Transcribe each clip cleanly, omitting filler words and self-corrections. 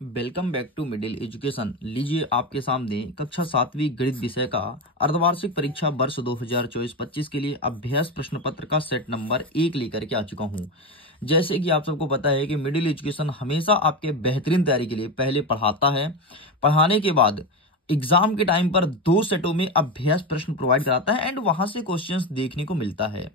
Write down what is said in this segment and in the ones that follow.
Welcome back to middle education. लीजिए आपके सामने कक्षा 7वीं गणित विषय का अर्धवार्षिक परीक्षा वर्ष 2024-25 के लिए अभ्यास प्रश्न पत्र का सेट नंबर 1 लेकर के आ चुका हूं। जैसे कि आप सबको पता है कि मिडिल एजुकेशन हमेशा आपके बेहतरीन तैयारी के लिए पहले पढ़ाता है, पढ़ाने के बाद एग्जाम के टाइम पर 2 सेटों में अभ्यास प्रश्न प्रोवाइड कराता है एंड वहां से क्वेश्चंस देखने को मिलता है।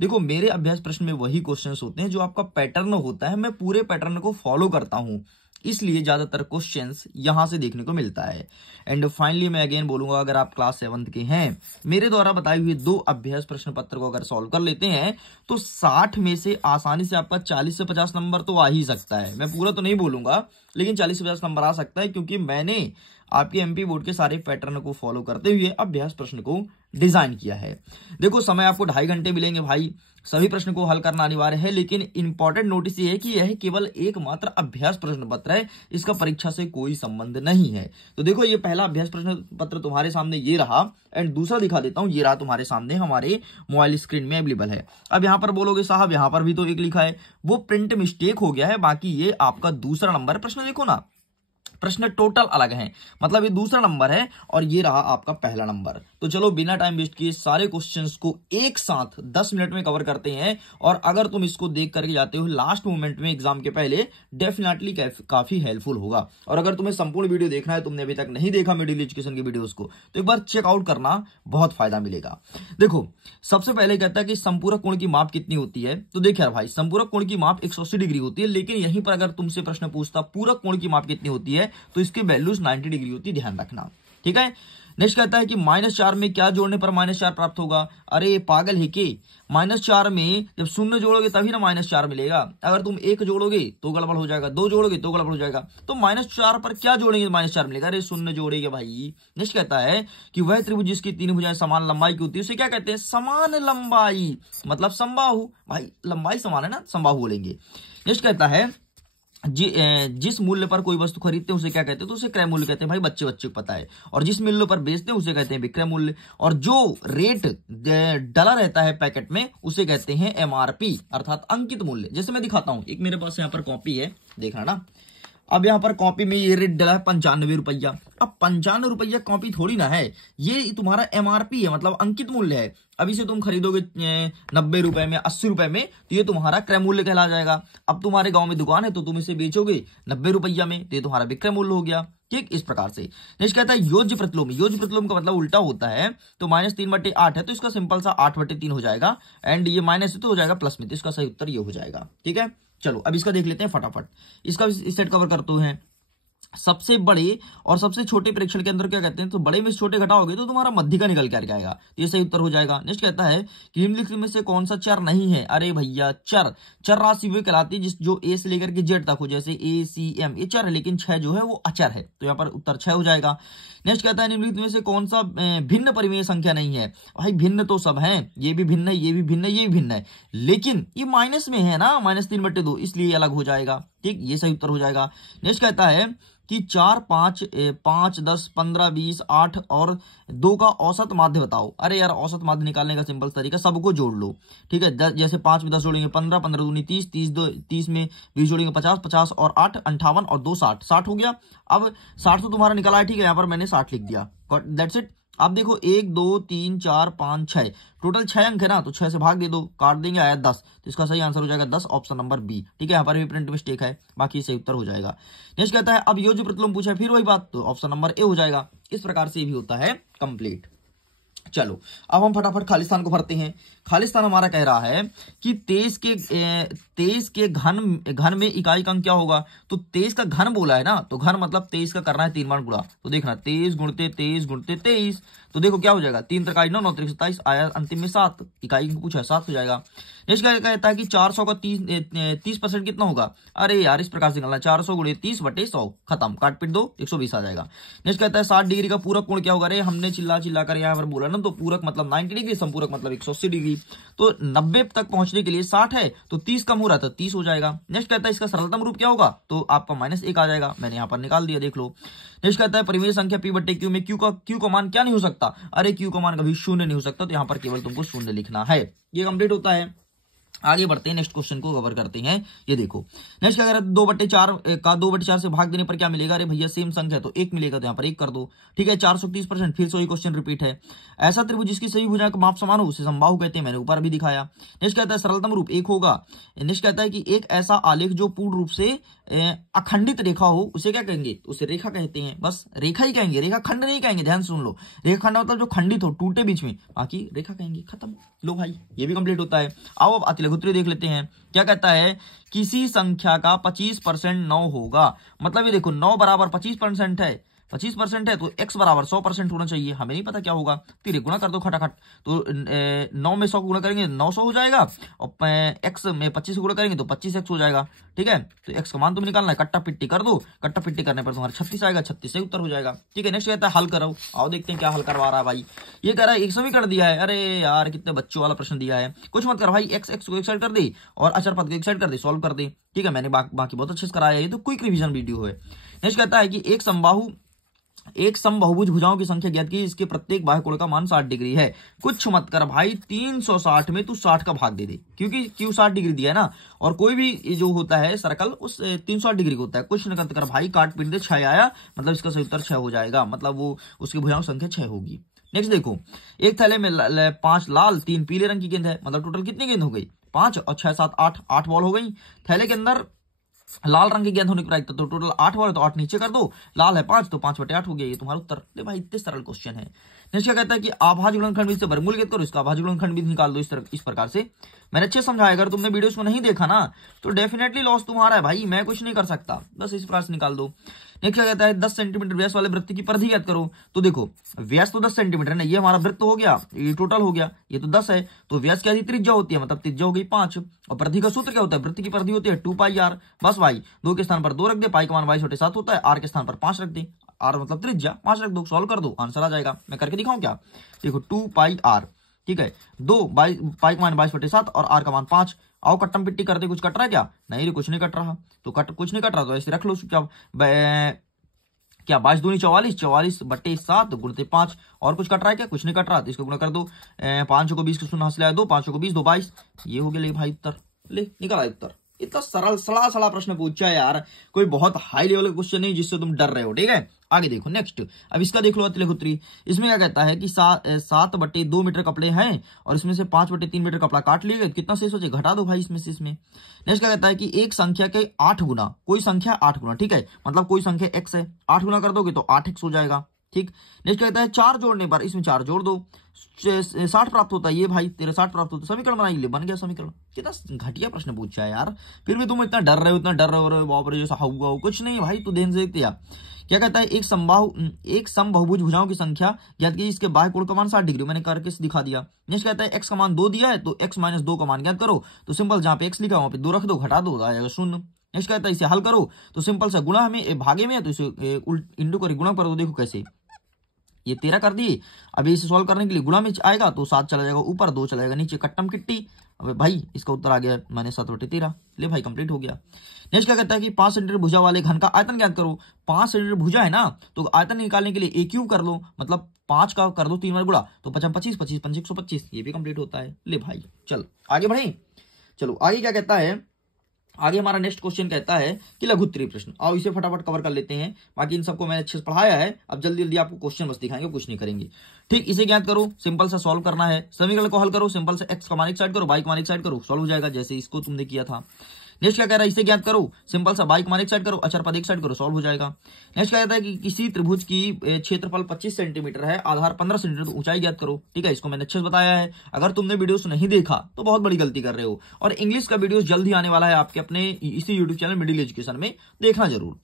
देखो, मेरे अभ्यास प्रश्न में वही क्वेश्चंस होते हैं जो आपका पैटर्न होता है, मैं पूरे पैटर्न को फॉलो करता हूं, इसलिए ज्यादातर क्वेश्चंस यहां से देखने को मिलता है। एंड फाइनली मैं अगेन बोलूंगा, अगर आप क्लास 7th के हैं, मेरे द्वारा बताई हुई 2 अभ्यास प्रश्न पत्र को अगर सॉल्व कर लेते हैं तो 60 में से आसानी से आपका 40 से 50 नंबर तो आ ही सकता है। मैं पूरा तो नहीं बोलूंगा, लेकिन 40 से 50 नंबर आ सकता है, क्योंकि मैंने आपके एमपी बोर्ड के सारे पैटर्न को फॉलो करते हुए अभ्यास प्रश्न को डिजाइन किया है। देखो, समय आपको 2.5 घंटे मिलेंगे भाई, सभी प्रश्न को हल करना अनिवार्य है, लेकिन इंपॉर्टेंट नोटिस ये है कि यह केवल एकमात्र अभ्यास प्रश्न पत्र है, इसका परीक्षा से कोई संबंध नहीं है। तो देखो, ये पहला अभ्यास प्रश्न पत्र तुम्हारे सामने ये रहा, एंड दूसरा दिखा देता हूं, ये रहा तुम्हारे सामने, हमारे मोबाइल स्क्रीन में अवेलेबल है। अब यहां पर बोलोगे साहब यहां पर भी तो 1 लिखा है, वो प्रिंट मिस्टेक हो गया है, बाकी ये आपका दूसरा नंबर है। प्रश्न देखो ना, प्रश्न टोटल अलग हैं, मतलब ये दूसरा नंबर है और ये रहा आपका पहला नंबर। तो चलो बिना टाइम वेस्ट किए सारे क्वेश्चंस को एक साथ 10 मिनट में कवर करते हैं, और अगर तुम इसको देख करके जाते हो लास्ट मोमेंट में एग्जाम के पहले, डेफिनेटली काफी हेल्पफुल होगा। और अगर तुम्हें संपूर्ण वीडियो देखना है, तुमने अभी तक नहीं देखा मिडिल एजुकेशन की वीडियोस को, तो एक बार चेकआउट करना, बहुत फायदा मिलेगा। देखो, सबसे पहले कहता है कि संपूरक कोण की माप कितनी होती है। तो देख यार भाई, संपूरक कोण की माप 180 डिग्री होती है, लेकिन यहीं पर अगर तुमसे प्रश्न पूछता पूरक कोण की माप कितनी होती है, तो इसकी वैल्यूज 90 डिग्री होती है, ध्यान रखना, ठीक है। नेक्स्ट कहता है कि -4 में क्या जोड़ने पर -4 प्राप्त होगा। अरे पागल है के, -4 में जब शून्य जोड़ोगे तभी ना -4 मिलेगा। अगर तुम 1 जोड़ोगे तो गड़बड़ हो जाएगा, 2 जोड़ोगे तो गड़बड़ हो जाएगा, तो -4 पर क्या जोड़ेंगे -4 मिलेगा। अरे शून्य जोड़ेंगे भाई। नेक्स्ट कहता है कि वह त्रिभुज जिसकी 3 भुजाएं समान लंबाई की होती है उसे क्या कहते हैं, समान लंबाई, मतलब समबाहु। भाई लंबाई समान है ना, समबाहु बोलेंगे। नेक्स्ट कहता है जिस मूल्य पर कोई वस्तु खरीदते हैं उसे क्या कहते हैं, तो उसे क्रय मूल्य कहते हैं। भाई बच्चे को पता है। और जिस मूल्य पर बेचते हैं उसे कहते हैं विक्रय मूल्य, और जो रेट डला रहता है पैकेट में उसे कहते हैं एमआरपी, अर्थात अंकित मूल्य। जैसे मैं दिखाता हूं, एक मेरे पास यहाँ पर कॉपी है, देखना ना। अब यहाँ पर कॉपी में ये रेट डला है 95 रुपया। अब 95 रुपया कॉपी थोड़ी ना है, ये तुम्हारा एमआरपी है, मतलब अंकित मूल्य है। अब इसे तुम खरीदोगे 90 रुपए में, 80 रुपए में, तो ये तुम्हारा क्रय मूल्य कहला जाएगा। अब तुम्हारे गांव में दुकान है तो तुम इसे बेचोगे 90 रुपया में, तो ये तुम्हारा विक्रय मूल्य हो गया। ठीक, इस प्रकार से। नेक्स्ट कहता है योज्य प्रतिलोम। योज्य प्रतिलोम का मतलब उल्टा होता है, तो -3/8 है, तो इसका सिंपल सा 8/3 हो जाएगा, एंड ये माइनस तो हो जाएगा प्लस में, तो इसका सही उत्तर ये हो जाएगा। ठीक है, चलो अब इसका देख लेते हैं फटाफट। इसका सेट कवर करते हैं। सबसे बड़े और सबसे छोटे परीक्षण के अंदर क्या कहते हैं, तो बड़े में से छोटे घटाओगे तो तुम्हारा मध्य का निकल कर आएगा, ये सही उत्तर हो जाएगा। नेक्स्ट कहता है कि निम्नलिखित में से कौन सा चर नहीं है। अरे भैया, चर राशि वे कहलाती है जो ए से लेकर के जेड तक हो, जैसे ए सी एम, ये चर है, लेकिन 6 जो है वो अचर है, तो यहाँ पर उत्तर 6 हो जाएगा। नेक्स्ट कहता है निम्नलिखित में से कौन सा भिन्न परिमेय संख्या नहीं है। भाई भिन्न तो सब है, ये भी भिन्न है, ये भी भिन्न है, ये भी भिन्न है, लेकिन ये माइनस में है ना, -3/2, इसलिए अलग हो जाएगा। ठीक, ये सही उत्तर हो जाएगा। नेक्स्ट कहता है कि 4, 5, 5, 10, 15, 20, 8 और 2 का औसत माध्य बताओ। अरे यार, औसत माध्य निकालने का सिंपल तरीका, सबको जोड़ लो। ठीक है, जैसे 5 में 10 जोड़ेंगे 15, 15 दूनी 30, 30 में 20 जोड़ेंगे 50, 50 और 8 58 और 2 60, 60 हो गया। अब 60 तो तुम्हारा निकला है, ठीक है, यहाँ पर मैंने 60 लिख दिया, दैट्स इट। अब देखो 1 2 3 4 5 6, टोटल 6 अंक है ना, तो 6 से भाग दे दो, काट देंगे, आया 10, तो इसका सही आंसर हो जाएगा 10, ऑप्शन नंबर बी। ठीक है, यहाँ पर भी प्रिंट मिस्टेक है, बाकी सही उत्तर हो जाएगा। नेक्स्ट कहता है अब योज्य प्रतिलोम पूछा है, फिर वही बात, तो ऑप्शन नंबर ए हो जाएगा। इस प्रकार से भी होता है कंप्लीट। चलो अब हम फटाफट खालिस्तान को भरते हैं। खालिस्तान हमारा कह रहा है कि 23 के घन में इकाई का अंक क्या होगा। तो 23 का घन बोला है ना, तो घन मतलब 23 का करना है 3 बार गुणा, तो देखना 23 गुणते 23 गुणते 23, तो देखो क्या हो जाएगा, 3 3 9 9 3 27, आया अंतिम में 7, इकाई पूछा है 7 हो जाएगा। नेक्स्ट कहता है कि 400 का 30% कितना होगा। अरे यार, इस प्रकार से निकालना, 400 गुणे 30/100, खत्म, काट पीट दो, 120 आ जाएगा। नेक्स्ट कहता है 60 डिग्री का पूरक कोण क्या होगा। अरे हमने चिल्ला कर यहाँ पर बोला ना, तो पूरक मतलब 90 डिग्री, संपूरक मतलब 180 डिग्री, तो 90 तक पहुंचने के लिए 60 है, तो 30 कम हो रहा था, 30 हो जाएगा। नेक्स्ट कहता है इसका सरलतम रूप क्या होगा, तो आपका -1 आ जाएगा, मैंने यहाँ पर निकाल दिया, देख लो। नेक्स्ट कहता है परिमेय संख्या P/Q में Q का मान क्या नहीं हो सकता। अरे Q का मान कभी शून्य नहीं हो सकता, तो यहाँ पर केवल तुमको शून्य लिखना है। ये कंप्लीट होता है। आगे बढ़ते हैं, नेक्स्ट क्वेश्चन को कवर करते हैं। ये देखो नेक्स्ट क्या कह रहा है, 2/4 का 2/4 से भाग देने पर क्या मिलेगा। अरे भैया सेम संख्या है तो 1 मिलेगा, तो यहाँ पर 1 कर दो। ठीक है, 430%। फिर से वही क्वेश्चन रिपीट है। ऐसा त्रिभुज जिसकी सभी भुजाओं का माप समान हो उसे समबाहु कहते हैं, मैंने ऊपर भी दिखाया। नेक्स्ट कहता है सरलतम रूप 1 होगा। नेक्स्ट कहता है कि एक ऐसा आलेख जो पूर्ण रूप से अखंडित रेखा हो उसे क्या कहेंगे, उसे रेखा कहते हैं। बस रेखा ही कहेंगे, रेखा खंड नहीं कहेंगे, ध्यान सुन लो। रेखा खंड मतलब जो खंडित हो, टूटे बीच में, बाकी रेखा कहेंगे, खत्म। लो भाई ये भी कंप्लीट होता है। आओ अब अतिलघुत्री देख लेते हैं। क्या कहता है, किसी संख्या का 25% 9 होगा। मतलब ये देखो 9 बराबर 25% है, 25% है तो x बराबर 100% होना चाहिए। हमें नहीं पता क्या होगा, फिर गुणा कर दो खटाखट। तो 9 में 100 को गुणा करेंगे 900 हो जाएगा, और x में 25 को गुणा करेंगे तो 25x हो जाएगा। ठीक है, तो x का मान तुम्हें निकालना है, कट्टा पिट्टी कर दो। कट्टा पिट्टी करने पर तुम्हारा 36 आएगा, 36 से उत्तर हो जाएगा। ठीक है, नेक्स्ट कहता है हल करो। आओ देखते हैं क्या हल करवा रहा है भाई। ये कह रहा है एक समीकरण दिया है। अरे यार कितने बच्चों वाला प्रश्न दिया है, कुछ मत कर भाई। x को एक साइड कर दे और अचर पद को एक साइड कर दे, सॉल्व कर दे। ठीक है, मैंने बाकी बहुत अच्छे से कराया, ये तो क्विक रिवीजन वीडियो है। नेक्स्ट कहता है कि एक समबाहुभुज भुजाओं की संख्या ज्ञात की, इसके प्रत्येक बाह्य कोण का मान 60 डिग्री है। कुछ मत कर भाई, 360 में तू 60 का भाग दे दे, क्योंकि क्यों 60 डिग्री दिया है ना। और कोई भी जो होता है सर्कल उस 360 डिग्री का होता है। कुछ न कर भाई, काट पीट दे, 6 आया, मतलब इसका सही उत्तर 6 हो जाएगा, मतलब वो उसकी भुजाओं की संख्या 6 होगी। नेक्स्ट देखो, एक थैले में 5 लाल 3 पीले रंग की गेंद है, मतलब टोटल कितनी गेंद हो गई, 5 और 6 7 8 बॉल हो गई। थैले के अंदर लाल रंग की गेंद होने की प्रायिकता, तो टोटल 8 बॉल है तो 8 नीचे कर दो, लाल है 5 तो 5/8 हो गया। ये तुम्हारा उत्तर। ले भाई इतने सरल क्वेश्चन है। नेक्स्ट क्या कहता है कि आभाज्य गुणनखंड विधि से वर्गमूल ज्ञात करो, इसका आभाज्य गुणनखंड विधि निकाल दो इस प्रकार से। मैंने अच्छे समझाया, अगर तुमने वीडियोस को नहीं देखा ना तो डेफिनेटली लॉस तुम्हारा है भाई, मैं कुछ नहीं कर सकता, बस इस प्रकार से निकाल दो। नेक्स्ट क्या कहता है 10 सेंटीमीटर व्यास वाले वृत्त की परिधि ज्ञात करो। तो देखो व्यास तो 10 सेंटीमीटर है ना, ये हमारा वृत्त हो गया, ये टोटल हो गया, ये तो 10 है, तो व्यास क्या त्रिज्या होती है, मतलब त्रिज्या हो गई 5, और परिधि का सूत्र क्या होता है, वृत्त की परिधि होती है 2πr। बस भाई 2 के स्थान पर 2 रख दे, पाई का मान 22/7 होता है, r के स्थान पर 5 रख दे, r मतलब त्रिज्या 5 रख दो, सॉल्व कर दो, आंसर आ जाएगा। मैं करके दिखाऊं क्या, देखो 2πr, ठीक है, 2 पाई का मान 22/7 और r का मान 5। आओ कट्टम पिट्टी करते, कुछ कट रहा है क्या, नहीं रे कुछ नहीं कट रहा, तो कुछ नहीं कट रहा तो ऐसे रख लो क्या 22 दूनी 44, 44/7 गुणते 5। और कुछ कट रहा है क्या, कुछ नहीं कट रहा, तो इसको गुणा कर दो, 5 को 20 को शून्य हासिल आया 2, 5 को 20 2 22, ये हो गया। ले भाई उत्तर, ले निकला उत्तर। इतना सरल सड़ा प्रश्न पूछा है यार, कोई बहुत हाई लेवल का क्वेश्चन नहीं जिससे तुम डर रहे हो। ठीक है, आगे देखो नेक्स्ट। अब इसका देख लो अतिलघुत्री। इसमें क्या कहता है कि 7/2 मीटर कपड़े हैं और इसमें से 5/3 मीटर कपड़ा काट लिए, कितना शेष बचे, घटा दो भाई इसमें से इसमें। नेक्स्ट क्या कहता है कि एक संख्या के 8 गुना, कोई संख्या 8 गुना, ठीक है, मतलब कोई संख्या x है, 8 गुना कर दोगे तो 8x हो जाएगा। ठीक, नेक्स्ट कहता है 4 जोड़ने पर इसमें 4 जोड़ दो, 60 प्राप्त होता है। ये भाई तेरे 60 प्राप्त होता है, समीकरण बनाई ले, बन गया समीकरण। कितना घटिया प्रश्न पूछा है यार, फिर भी तुम इतना डर रहे हो, बाप रे जैसा हुआ कुछ नहीं भाई, तो ध्यान से देखते यार। क्या कहता है एक समबाहुभुज भुजाओं की संख्या ज्ञात की, इसके बाह्य कोण का मान 60 डिग्री, मैंने करके दिखा दिया। नेक्स्ट कहता है x का मान 2 दिया है तो x - 2 का मान ज्ञात करो, तो सिंपल जहां पे x लिखा वहां पे 2 रख दो, घटा दो, आएगा 0। नेक्स्ट कहता है इसे हल करो, तो सिंपल सा गुणा में भागे में है तो इसे इंटू कर गुणा कर दो। देखो कैसे, ये 13 कर दिए, अभी इसे सॉल्व करने के लिए गुणा में आएगा तो 7 चला जाएगा ऊपर, 2 चला जाएगा नीचे, कट्टम किट्टी। अबे भाई इसका उत्तर आ गया -7/13। ले भाई कंप्लीट हो गया। नेक्स्ट क्या कहता है कि 5 सेंटीमीटर भुजा वाले घन का आयतन ज्ञात करो। 5 सेंटीमीटर भुजा है ना, तो आयतन निकालने के लिए a क्यूब कर लो, मतलब 5 का कर दो 3 बार गुणा, तो 25 25 5 125, ये भी कंप्लीट होता है। ले भाई चल आगे बढ़े। चलो आगे क्या कहता है, आगे हमारा नेक्स्ट क्वेश्चन कहता है कि लघुत्तरीय प्रश्न। आओ इसे फटाफट कवर कर लेते हैं, बाकी इन सबको मैंने अच्छे से पढ़ाया है, अब जल्दी जल्दी आपको क्वेश्चन बस दिखाएंगे, कुछ नहीं करेंगे। ठीक, इसे ज्ञात करो, सिंपल सा सॉल्व करना है। समीकरण को हल करो, सिंपल से x का मान एक साइड करो, y का मान एक साइड करो, सॉल्व हो जाएगा, जैसे इसको तुमने किया था। नेक्स्ट क्या कह रहा है, इसे ज्ञात करो, सिंपल सा y का मान एक साइड करो, अचर पद एक साइड करो, सॉल्व हो जाएगा। नेक्स्ट क्या कहता है कि किसी त्रिभुज की क्षेत्रफल 25 सेंटीमीटर है, आधार 15 सेंटीमीटर, तो ऊंचाई ज्ञात करो। ठीक है, इसको मैंने अच्छे से बताया है, अगर तुमने वीडियोस नहीं देखा तो बहुत बड़ी गलती कर रहे हो। और इंग्लिश का वीडियोस जल्दी आने वाला है आपके अपने इसी यूट्यूब चैनल मिडिल एजुकेशन में, देखना जरूर।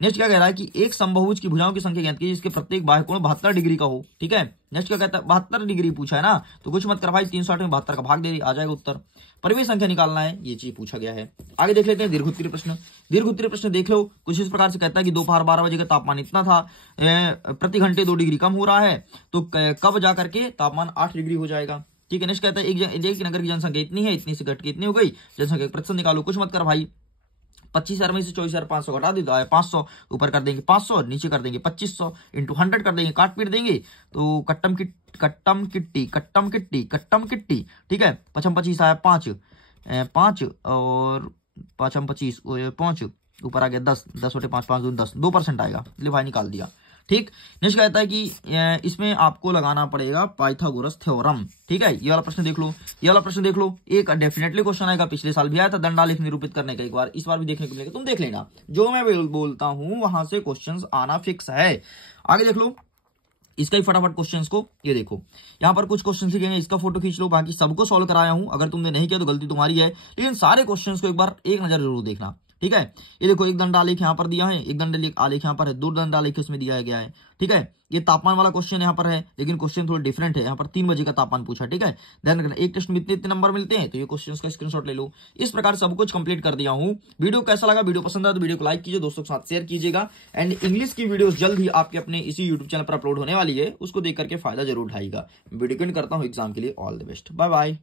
नेक्स्ट क्या कह रहा है कि एक समबाहुभुज की भुजाओं की संख्या ज्ञात कीजिए, जिसके प्रत्येक बाह्य कोण 72 डिग्री का हो। ठीक है, नेक्स्ट क्या कहता है 72 डिग्री पूछा है ना, तो कुछ मत कर भाई, 360 में 72 का भाग दे, आ जाएगा उत्तर। परिमेय संख्या निकालना है, ये चीज पूछा गया है। आगे देख लेते हैं दीर्घोत्तरीय प्रश्न। दीर्घोत्तरीय प्रश्न देख लो, कुछ इस प्रकार से कहता है कि दोपहर 12 बजे का तापमान इतना था, प्रति घंटे 2 डिग्री कम हो रहा है, तो कब जाकर के तापमान 8 डिग्री हो जाएगा। ठीक है, नेक्स्ट कहता है एक नगर की जनसंख्या इतनी है, इतनी से घट के इतनी हो गई, जनसंख्या का प्रतिशत निकालो। कुछ मत कर भाई, 25,000 में से 24,500 घटा दी तो आया 500, ऊपर कर देंगे 500, नीचे कर देंगे 2500, इंटू 100 कर देंगे, काट पीट देंगे, तो कट्टम किट्टी। ठीक है, 55 आया 5। 5 और 5 हम 25, 5 ऊपर आ गया 10, 10 बटे 5, 5 10, 2% आएगा। चलिए भाई निकाल दिया। ठीक, नेक्स्ट कहता है कि इसमें आपको लगाना पड़ेगा पाइथागोरस थ्योरम। ठीक है, ये वाला प्रश्न देख लो, ये वाला प्रश्न देख लो, एक डेफिनेटली क्वेश्चन आएगा, पिछले साल भी आया था दंडालेख निरूपित करने का, एक बार इस बार भी देखने को मिलेगा। तुम देख लेना, जो मैं बोलता हूं वहां से क्वेश्चंस आना फिक्स है। आगे देख लो इसका ही फटाफट क्वेश्चंस को, ये देखो यहाँ पर कुछ क्वेश्चन लिखे हैं, इसका फोटो खींच लो, बाकी सबको सॉल्व कराया हूं। अगर तुमने नहीं किया तो गलती तुम्हारी है, लेकिन सारे क्वेश्चंस को एक बार एक नजर जरूर देखना। ठीक है, ये देखो एक दंडालेख यहाँ पर दिया है, एक दंडालेख आलेख यहाँ पर है, 2 दंडालेख इसमें दिया गया है। ठीक है, ये तापमान वाला क्वेश्चन यहाँ पर है, लेकिन क्वेश्चन थोड़ा डिफरेंट है, यहाँ पर 3 बजे का तापमान पूछा। ठीक है, ध्यान रखना, एक टेस्ट में इतने नंबर मिलते हैं, तो ये क्वेश्चन का स्क्रीनशॉट ले लो। इस प्रकार सब कुछ कंप्लीट कर दिया हूँ। वीडियो कैसा लगा, वीडियो पसंद आया तो वीडियो को लाइक कीजिए, दोस्तों के साथ शेयर कीजिएगा। एंड इंग्लिश की वीडियो जल्द ही आपके अपने इसी यूट्यूब चैनल पर अपलोड होने वाली है, उसको देख करके फायदा जरूर उठाइएगा। वीडियो को एंड करता हूँ एग्जाम के लिए। All the best, bye bye.